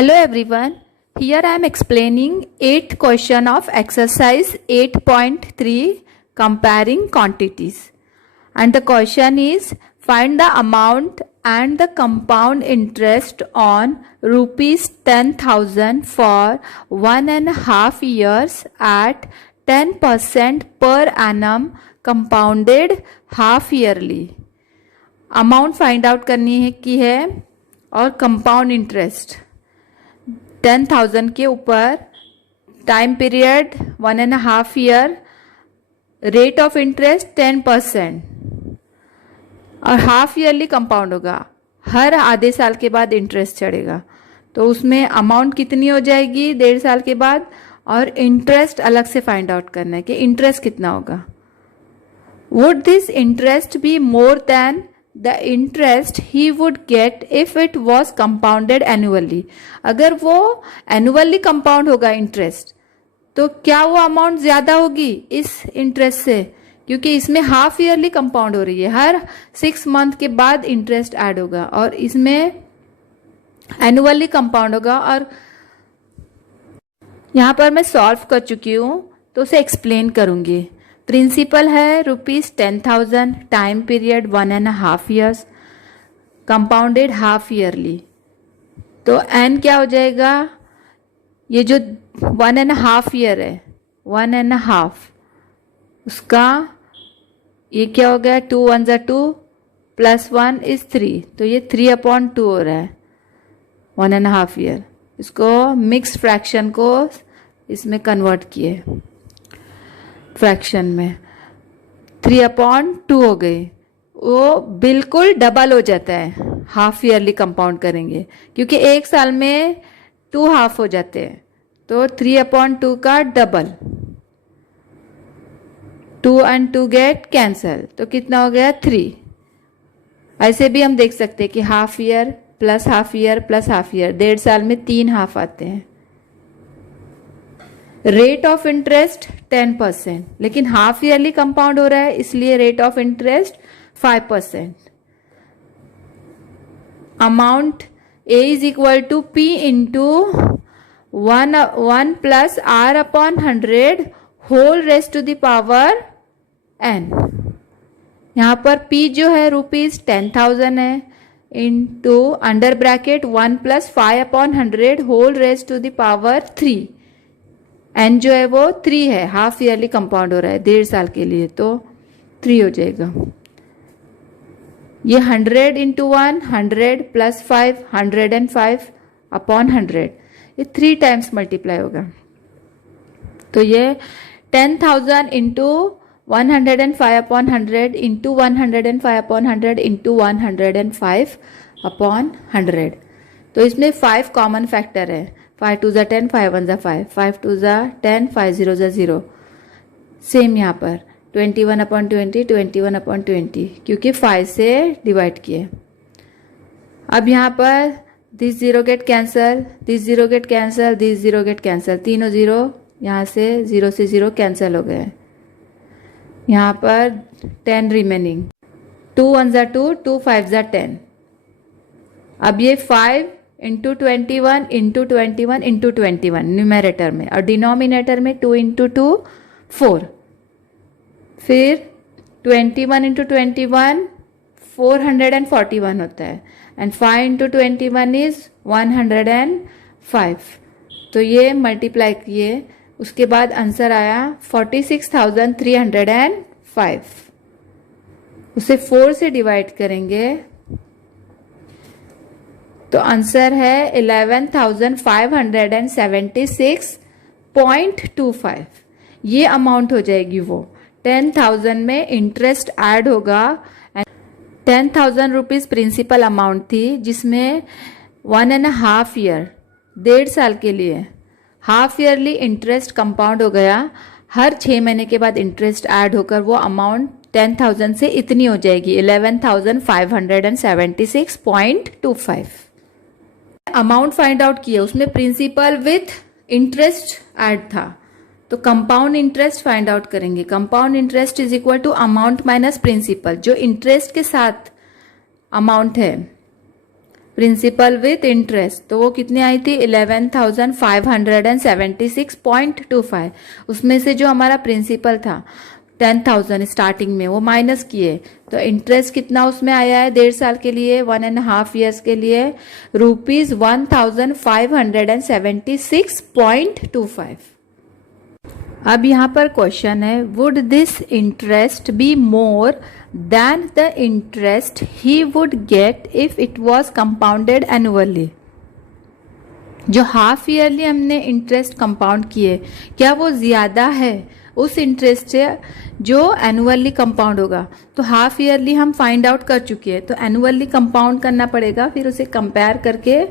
Hello everyone, here I am explaining 8th question of exercise 8.3 comparing quantities, and the question is find the amount and the compound interest on rupees 10,000 for 1.5 years at 10% per annum compounded half yearly. Amount find out करनी है की है और compound interest 10,000 के ऊपर, time period 1.5 year, rate of interest 10% और half yearly compound होगा, हर आधे साल के बाद इंटरेस्ट चढ़ेगा। तो उसमें अमाउंट कितनी हो जाएगी 1.5 साल के बाद, और इंटरेस्ट अलग से फाइंड आउट करना है कि इंटरेस्ट कितना होगा। Would this interest be more than the interest he would get if it was compounded annually? अगर वो एनुअली कंपाउंड होगा इंटरेस्ट, तो क्या वो अमाउंट ज्यादा होगी इस इंटरेस्ट से, क्योंकि इसमें हाफ ईयरली कंपाउंड हो रही है, हर 6 मंथ के बाद इंटरेस्ट ऐड होगा, और इसमें एनुअली कंपाउंड होगा। और यहां पर मैं सॉल्व कर चुकी हूं तो उसे एक्सप्लेन करूंगी। प्रिंसिपल है ₹10,000, time period 1.5 years, compounded half yearly. तो एन क्या हो जाएगा, ये जो 1.5 ईयर है 1.5, उसका ये क्या हो गया 2 1 ज़ा 2 + 1 = 3, तो ये 3/2 हो रहा है 1.5 ईयर। इसको मिक्स्ड फ्रैक्शन को इसमें कन्वर्ट किए फ्रैक्शन में, 3/2 हो गई, वो बिल्कुल डबल हो जाता है हाफ ईयरली कंपाउंड करेंगे, क्योंकि एक साल में 2 हाफ हो जाते हैं, तो 3/2 का डबल, 2 and 2 गेट कैंसल, तो कितना हो गया 3। ऐसे भी हम देख सकते हैं कि half year plus half year plus half year, 1.5 साल में 3 हाफ आते हैं। रेट ऑफ इंटरेस्ट 10%, लेकिन हाफ ईयरली कंपाउंड हो रहा है इसलिए rate of interest 5%। Amount A = P × 1 + R/100 whole raised to the power n। यहां पर P जो है ₹10,000 है, into under bracket 1 + 5/100 whole raised to the power 3। N जो है वो 3 है, हाफ ईयरली कंपाउंड हो रहा है 1.5 साल के लिए, तो 3 हो जाएगा। ये 100 × 1 100 + 5 105/100, ये 3 टाइम्स मल्टीप्लाई होगा। तो ये 10,000 × 105/100 × 105/100 × 105/100। तो इसमें 5 कॉमन फैक्टर है, 5 2 ज़ा 10, 5 1 ज़ा 5, 5 2 ज़ा 10, 5 0 ज़ा 0। सेम यहाँ पर 21/20, 21/20, क्योंकि 5 से डिवाइड किए। अब यहाँ पर this 0 get cancel, this 0 get cancel, this 0 get cancel, तीनों 0 यहाँ से 0 से 0 कैंसल हो गए। यहाँ पर 10 रिमेनिंग, 2 1 ज़ा 2, 2 5 ज़ा 10। अब ये 5 × 21 × 21 × 21 न्यूमेरेटर में, और डिनोमिनेटर में 2 × 2 4, फिर 21 × 21 441 होता है, एंड 5 × 21 = 105। तो ये मल्टीप्लाई किए, उसके बाद आंसर आया 46,305। उसे 4 से डिवाइड करेंगे तो आंसर है 11,576.25। ये अमाउंट हो जाएगी वो 10,000 में इंटरेस्ट ऐड होगा। 10,000 रुपीज प्रिंसिपल अमाउंट थी, जिसमें 1.5 ईयर 1.5 साल के लिए हाफ ईयरली इंटरेस्ट कंपाउंड हो गया, हर 6 महीने के बाद इंटरेस्ट ऐड होकर वो अमाउंट 10,000 से इतनी हो जाएगी 11,576.25। अमाउंट फाइंड आउट किया, उसमें प्रिंसिपल विथ इंटरेस्ट ऐड था, तो कंपाउंड इंटरेस्ट फाइंड आउट करेंगे। Compound interest = amount minus principal, जो इंटरेस्ट के साथ अमाउंट है प्रिंसिपल विथ इंटरेस्ट, तो वो कितनी आई थी 11,576.25। उसमें से जो हमारा प्रिंसिपल था 10,000 स्टार्टिंग में वो माइनस किए, तो इंटरेस्ट कितना उसमें आया है 1.5 साल के लिए, 1.5 ईयर्स के लिए ₹1,576.25। अब यहाँ पर क्वेश्चन है, would this interest be more than the interest he would get if it was compounded annually. जो हाफ ईयरली हमने इंटरेस्ट कंपाउंड किए, क्या वो ज्यादा है उस इंटरेस्ट से जो एनुअली कंपाउंड होगा? तो हाफ ईयरली हम फाइंड आउट कर चुके हैं, तो एनुअली कंपाउंड करना पड़ेगा, फिर उसे कंपेयर करके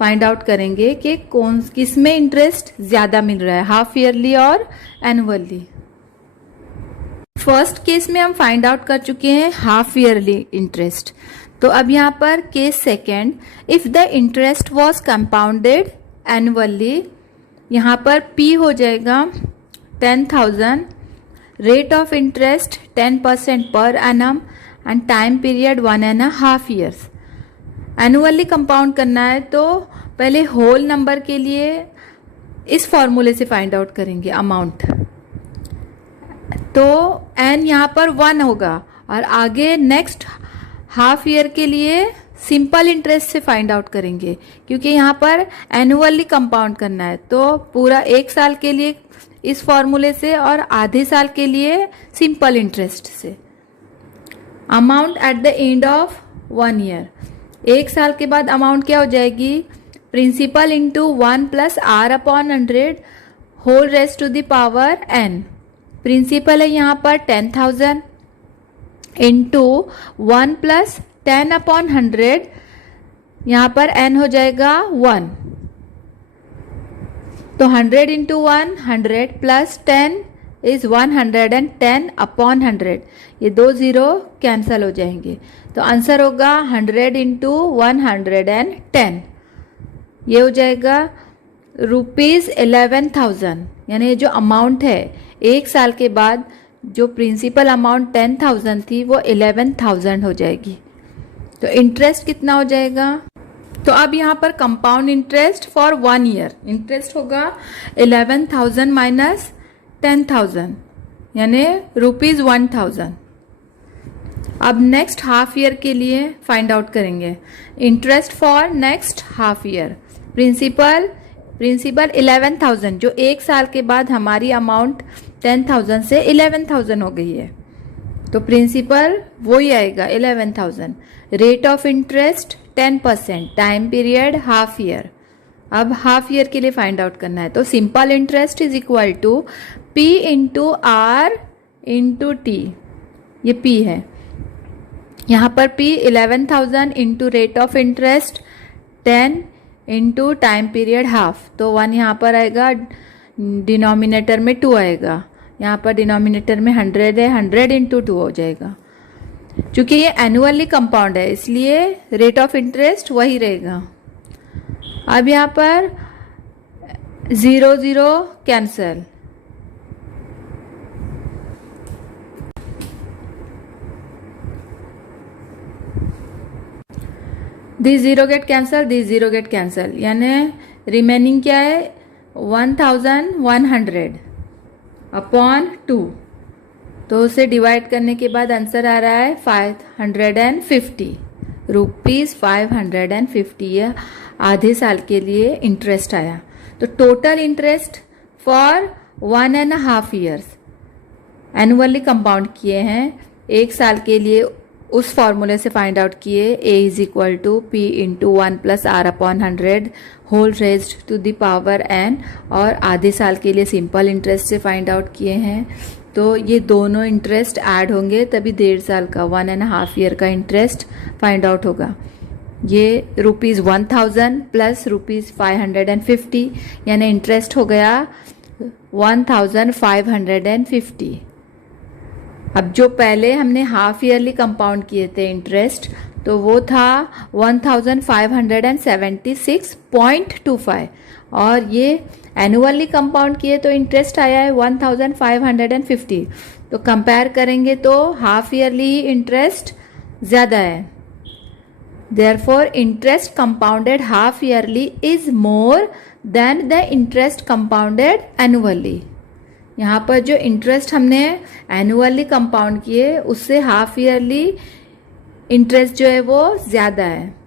फाइंड आउट करेंगे कि कौन किस में इंटरेस्ट ज्यादा मिल रहा है, हाफ ईयरली और एनुअली। फर्स्ट केस में हम फाइंड आउट कर चुके हैं हाफ ईयरली इंटरेस्ट। तो अब यहाँ पर case second, if the interest was compounded annually, यहाँ पर P हो जाएगा 10,000, rate of interest 10% per annum and time period 1.5 years. Annually compound करना है तो पहले होल नंबर के लिए इस फॉर्मूले से फाइंड आउट करेंगे अमाउंट, तो n यहाँ पर 1 होगा और आगे नेक्स्ट हाफ ईयर के लिए सिंपल इंटरेस्ट से फाइंड आउट करेंगे, क्योंकि यहाँ पर एनुअली कंपाउंड करना है, तो पूरा 1 साल के लिए इस फॉर्मूले से और आधे साल के लिए सिंपल इंटरेस्ट से। Amount at the end of 1 year, 1 साल के बाद अमाउंट क्या हो जाएगी, principal into 1 plus R/100 whole raised to the power n। Principal है यहाँ पर 10,000 इंटू 1 प्लस 10/100, यहाँ पर n हो जाएगा 1, तो 100 इंटू 1 100 प्लस 10 इज 110/100, ये 2 0 कैंसल हो जाएंगे, तो आंसर होगा 100 इंटू 110, ये हो जाएगा ₹11,000। यानी जो अमाउंट है 1 साल के बाद जो प्रिंसिपल अमाउंट 10,000 थी वो 11,000 हो जाएगी। तो इंटरेस्ट कितना हो जाएगा, तो अब यहाँ पर compound interest for 1 year interest होगा 11,000 माइनस 10,000 यानी ₹1,000। अब नेक्स्ट हाफ ईयर के लिए फाइंड आउट करेंगे interest for next half year. Principal 11,000, जो 1 साल के बाद हमारी अमाउंट 10,000 से 11,000 हो गई है, तो प्रिंसिपल वही आएगा 11,000। Rate of interest 10%, time period half year. अब हाफ ईयर के लिए फाइंड आउट करना है, तो simple interest is equal to P into R into T, ये P है। यहाँ पर P 11,000 into rate of interest 10 into time period half, तो 1 यहाँ पर आएगा, डिनोमिनेटर में 2 आएगा, यहाँ पर डिनोमिनेटर में 100 है, 100 इंटू 2 हो जाएगा। चूंकि ये एनुअली कंपाउंड है इसलिए रेट ऑफ इंटरेस्ट वही रहेगा। अब यहाँ पर 0 0 cancel, this 0 get cancel, this 0 get cancel, यानी रिमेनिंग क्या है 1,100 अपॉन 2, तो उसे डिवाइड करने के बाद आंसर आ रहा है 550 रुपीज 550, यह आधे साल के लिए इंटरेस्ट आया। तो total interest for 1.5 years annually compound किए हैं, 1 साल के लिए उस फॉर्मूले से फाइंड आउट किए, A is equal to P into 1 plus R/100 whole raised to the power n, और आधे साल के लिए सिंपल इंटरेस्ट से फाइंड आउट किए हैं। तो ये दोनों इंटरेस्ट ऐड होंगे तभी 1.5 साल का 1.5 ईयर का इंटरेस्ट फाइंड आउट होगा। ये ₹1,000 प्लस ₹550, यानी इंटरेस्ट हो गया 1,550। अब जो पहले हमने हाफ ईयरली कंपाउंड किए थे इंटरेस्ट, तो वो था 1,576.25, और ये एनुअली कंपाउंड किए तो इंटरेस्ट आया है 1,550। तो कंपेयर करेंगे तो हाफ ईयरली इंटरेस्ट ज़्यादा है, Therefore, interest compounded half yearly is more than the interest compounded annually. यहाँ पर जो इंटरेस्ट हमने एनुअली कंपाउंड किए उससे हाफ ईयरली इंटरेस्ट जो है वो ज्यादा है.